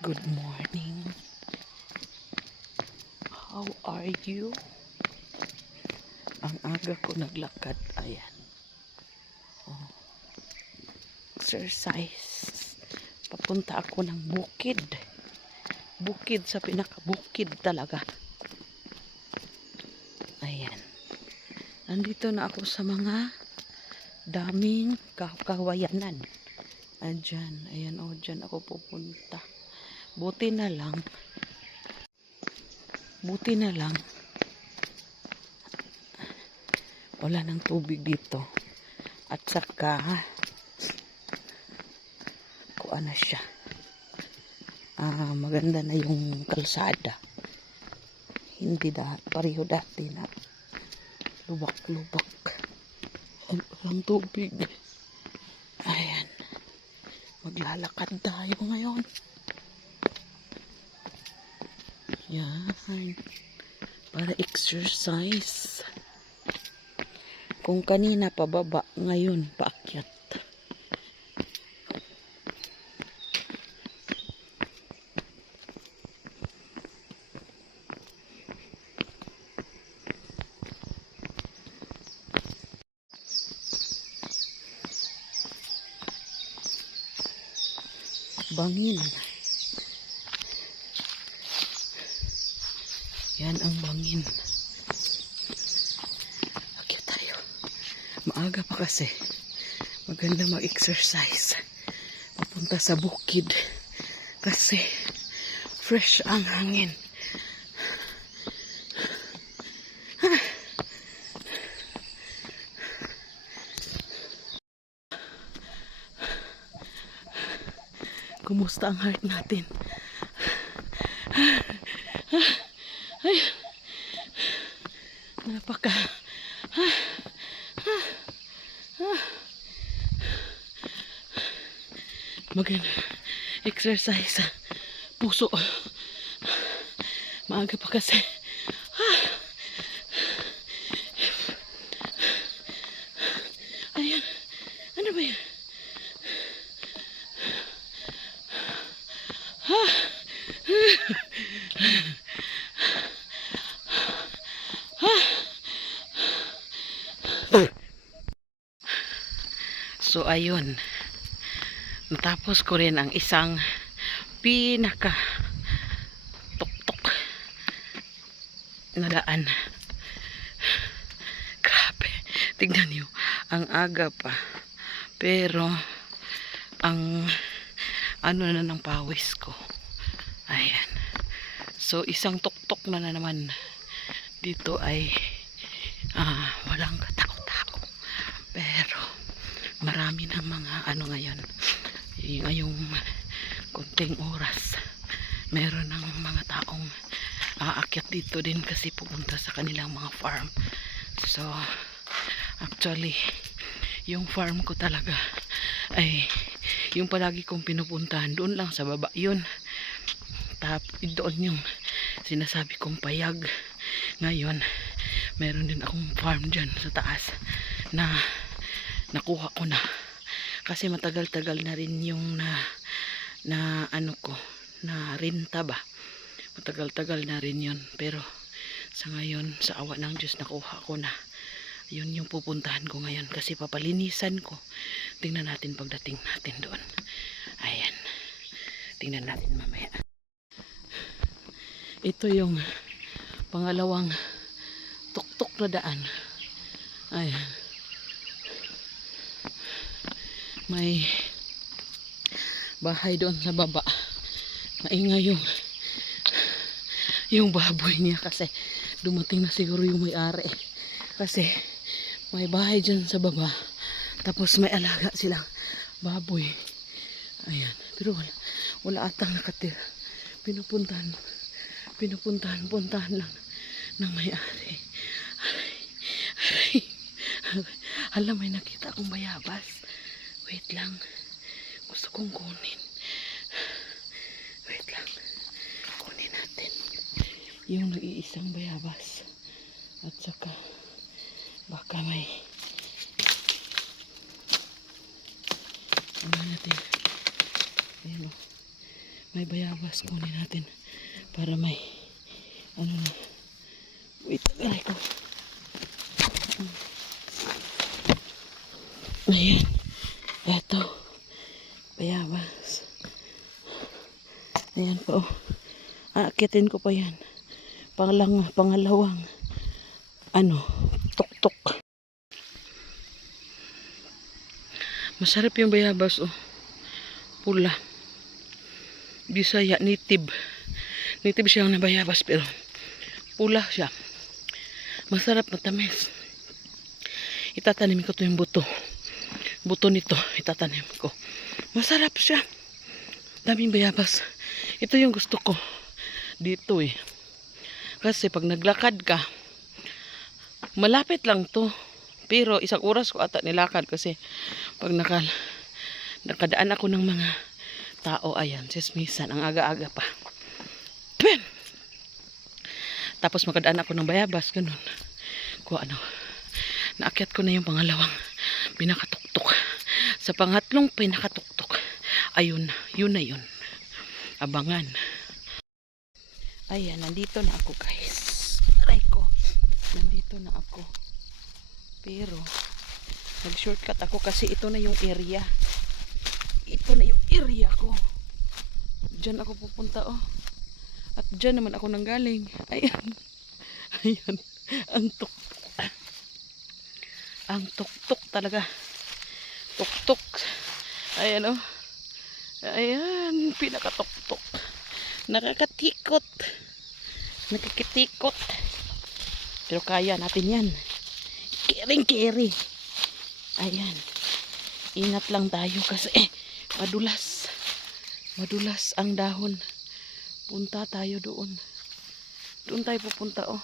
Good morning. How are you? Ang aga ko naglakad. Ayan. Oh, exercise. Papunta ako ng bukid. Bukid sa pinakabukid talaga. Ayan. Nandito na ako sa mga daming kawayanan. Andyan. Ayan o. Dyan ako pupunta. Buti na lang. Wala ng tubig dito. At saka kuha na siya. Maganda na yung kalsada. Hindi pareho dati na lubak-lubak. Walang tubig. Ayan. Maglalakad tayo ngayon. Yan. Para exercise. Kung kanina pababa, ngayon paakyat. Bangin. Yan ang bangin. Akyat tayo. Maaga pa kasi. Maganda mag-exercise. Papunta sa bukid. Kasi fresh ang hangin. Kumusta ang heart natin? Ay, napaka maganda exercise puso. Maaga pa kasi. Ayan, ano ba yan? So ayun, natapos ko rin ang isang pinaka tuktok na daan. Grabe, tignan nyo, ang aga pa, pero ang ano na ng pawis ko. Ayan, so isang tuktok na naman. Dito ay walang katao-tao, pero marami ng mga ano ngayon, ngayong kunting oras meron ng mga taong aakyat dito din kasi pupunta sa kanilang mga farm. So actually yung farm ko talaga ay yung palagi kong pinupuntahan doon lang sa baba yun, doon yung sinasabi kong payag. Ngayon meron din akong farm dyan sa taas na nakuha ko na kasi matagal-tagal na rin yung na ano ko na renta ba, matagal-tagal na rin yun, pero sa ngayon sa awa ng Diyos nakuha ko na. Yun yung pupuntahan ko ngayon kasi papalinisan ko. Tingnan natin pagdating natin doon. Ayan, tingnan natin mamaya. Ito yung pangalawang tuktok na daan. Ayan, may bahay doon sa baba. Maingay yung baboy niya kasi dumating na siguro yung may-ari. Kasi may bahay dyan sa baba. Tapos may alaga silang baboy. Ayan, pero wala atang nakatira. Pinupuntahan lang ng may-ari. Hala, may nakita akong bayabas. Wait lang. Gusto kong kunin. Wait lang. Kunin natin. Yung nag-iisang bayabas. At saka baka may ano natin. Ayun o. May bayabas. Kunin natin. Para may, ano na. Wait, aray ko. Ayan. Eto. Bayabas. Ayan po. Aakitin ko pa yan. Pangalawang, tuktok. Masarap yung bayabas, oh. Pula. Bisaya, native. Native siya na bayabas, pero pula siya. Masarap, matamis. Itatanim ko to yung buto. Buto nito, itatanim ko. Masarap siya. Daming bayabas. Ito yung gusto ko. Dito eh. Kasi pag naglakad ka, malapit lang to. Pero isang oras ko ata nilakad kasi pag nakadaan ako ng mga tao, ayan, sismisan, ang aga-aga pa. Twin! Tapos makadaan ako ng bayabas, ganun. Naakyat ko na yung pangalawang pinakatuktok. Sa pangatlong pinakatuktok, ayun, yun na yun. Abangan. Ayan, nandito na ako guys. Aray ko. Nandito na ako. Pero, nag-shortcut ako kasi ito na yung area. Ito na yung area ko. Diyan ako pupunta, oh. At diyan naman ako nanggaling. Ayan. Ayan. Ang tuktok. Ang tuktok talaga. Tuktok. Ayan, oh. Ayan. Pinakatuktok. Nakakatikot. Nakikitikot. Pero kaya natin yan. Kering-keri. Ayan. Ingat lang tayo kasi madulas. Madulas ang dahon. Punta tayo doon. Doon tayo pupunta, oh.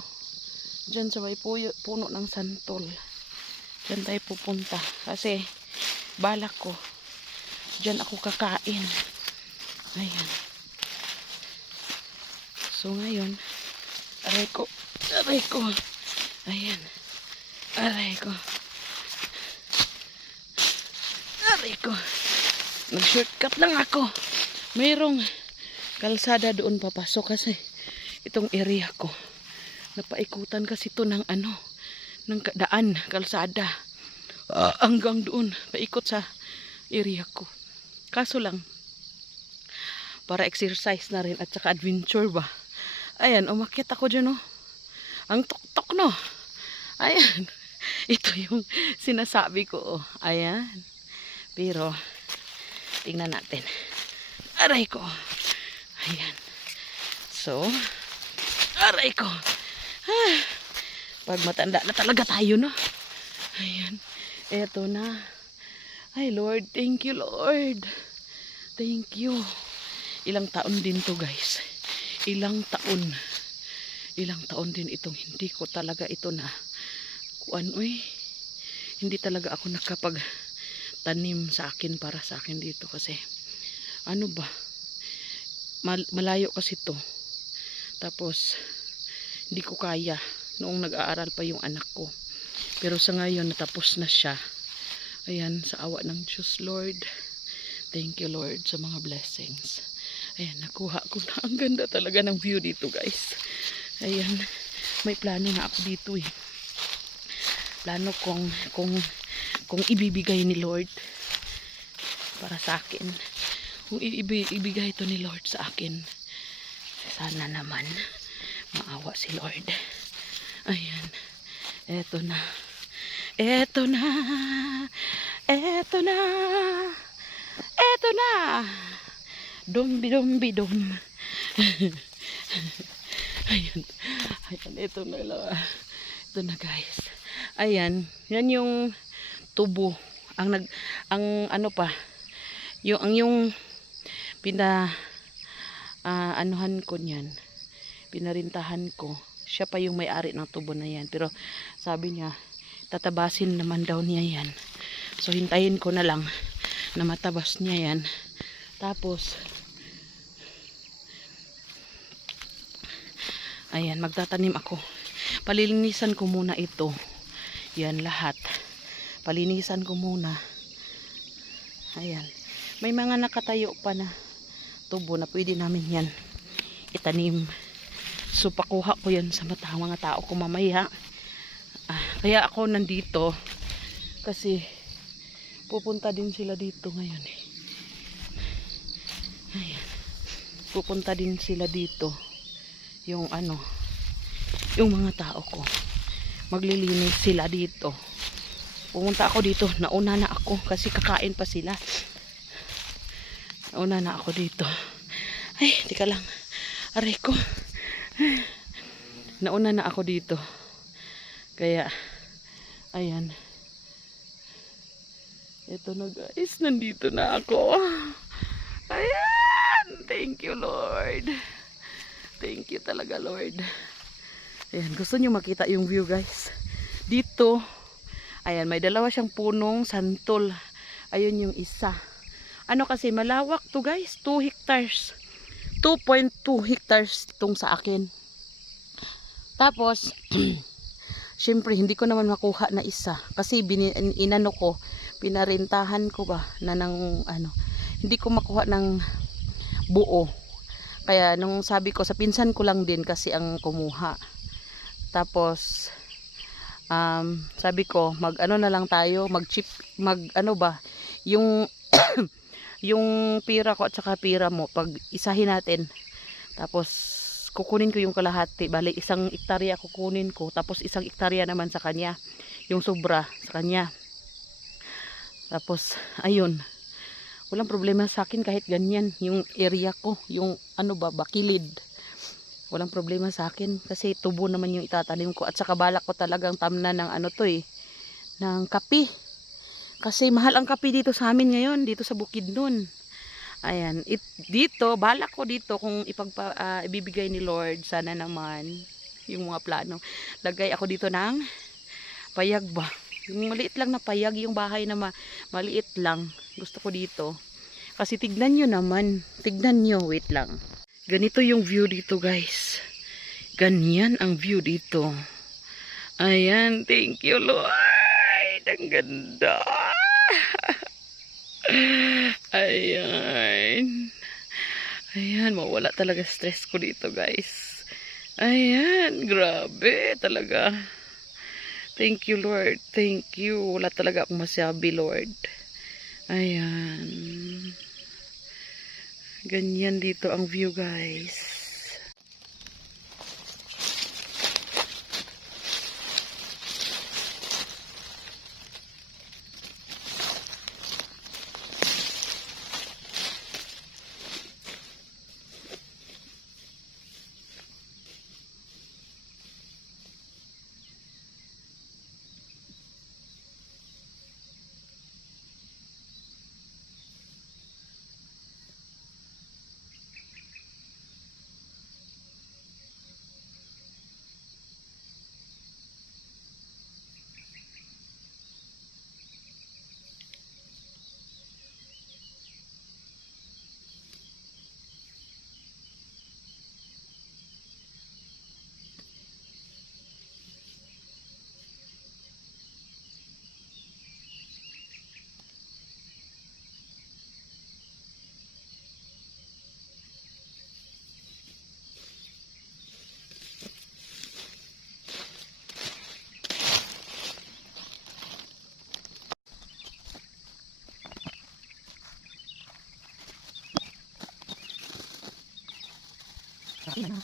Diyan sa may puno ng santol. Diyan tayo pupunta. Kasi balak ko. Diyan ako kakain. Ayan. So ngayon, aray ko. Ayan. Aray ko. Nag-shortcut lang ako. Mayroong kalsada doon papasok kasi itong area ko. Napaikutan kasi ito ng ng daan, kalsada. Hanggang doon, paikot sa area ko. Kaso lang, para exercise na rin at saka adventure ba. Ayan, umakyat ako dyan, oh. Ang tuktok, no? Ayan. Ito yung sinasabi ko, oh. Ayan. Pero, tingnan natin. Aray ko. Ayan. So, aray ko. Pag matanda na talaga tayo, no? Ayan. Eto na. Ay, Lord. Thank you, Lord. Thank you. Ilang taon din to, guys. Ilang taon. Ilang taon din itong hindi ko talaga ito na hindi talaga ako nakapagtanim sa akin para sa akin dito kasi malayo kasi to. Tapos hindi ko kaya noong nag-aaral pa yung anak ko. Pero sa ngayon natapos na siya. Ayan, sa awa ng Diyos, Lord. Thank you, Lord, sa mga blessings. Ayan, nakuha ko na. Ang ganda talaga ng view dito, guys. Ayan, may plano na ako dito eh. Plano kung ibibigay ni Lord para sa akin. Kung ibigay ito ni Lord sa akin, sana naman maawa si Lord. Ayan, eto na. Eto na. Eto na. Eto na. Dum-bi-dum-bi-dum. Ayan. Ayan, ito na lang. Ito na, guys. Ayan, yan yung tubo. Ang anuhan ko niyan. Pinarintahan ko. Siya pa yung may-ari ng tubo na yan. Pero sabi niya, tatabasin naman daw niya yan. So hintayin ko na lang na matabas niya yan. Tapos ayan, magtatanim ako. Palilinisan ko muna ito. Yan lahat. Palinisan ko muna. Ayan. May mga nakatayo pa na tubo na pwede namin yan itanim. So pakuha ko yan sa mga tao ko mamaya. Kaya ako nandito kasi pupunta din sila dito ngayon eh. Ayan. Pupunta din sila dito yung yung mga tao ko. Maglilinis sila dito. Pumunta ako dito, nauna na ako kasi kakain pa sila. Nauna na ako dito. Ay, tika lang. Aray ko. Nauna na ako dito. Kaya, ayan. Ito na guys, nandito na ako. Ayan. Thank you Lord. Thank you talaga Lord. Ayan, gusto nyo makita yung view guys. Dito, ayan, may dalawa siyang punong santol. Ayun yung isa. Kasi malawak to guys, 2 hectares. 2.2 hectares itong sa akin. Tapos, syempre hindi ko naman makuha na isa. Kasi inano ko, pinarentahan ko ba na ng hindi ko makuha ng buo. Kaya nung sabi ko, sa pinsan ko lang din kasi ang kumuha. Tapos, sabi ko, na lang tayo, yung yung pira ko at saka pira mo, pag isahin natin, tapos kukunin ko yung kalahati, bali 1 hektarya kukunin ko, tapos 1 hektarya naman sa kanya, yung sobra sa kanya. Tapos ayun, walang problema sa akin kahit ganyan yung area ko, yung bakilid, walang problema sa akin kasi tubo naman yung itatanim ko. At saka balak ko talagang tamnan ng ng kape. Kasi mahal ang kape dito sa amin ngayon, dito sa Bukidnon. Ayan, dito, balak ko dito kung ibibigay ni Lord, sana naman, yung mga plano. Lagay ako dito ng payag ba? Yung maliit lang na payag, yung bahay na maliit lang. Gusto ko dito. Kasi tignan nyo, wait lang. Ganito yung view dito guys. Ganyan ang view dito. Ayan, thank you Lord. Ang ganda. Ayan. Ayan, mawala talaga stress ko dito guys. Ayan, grabe talaga. Thank you Lord. Thank you. Wala talaga akong masabi Lord. Ayan. Ganyan dito ang view guys. Ano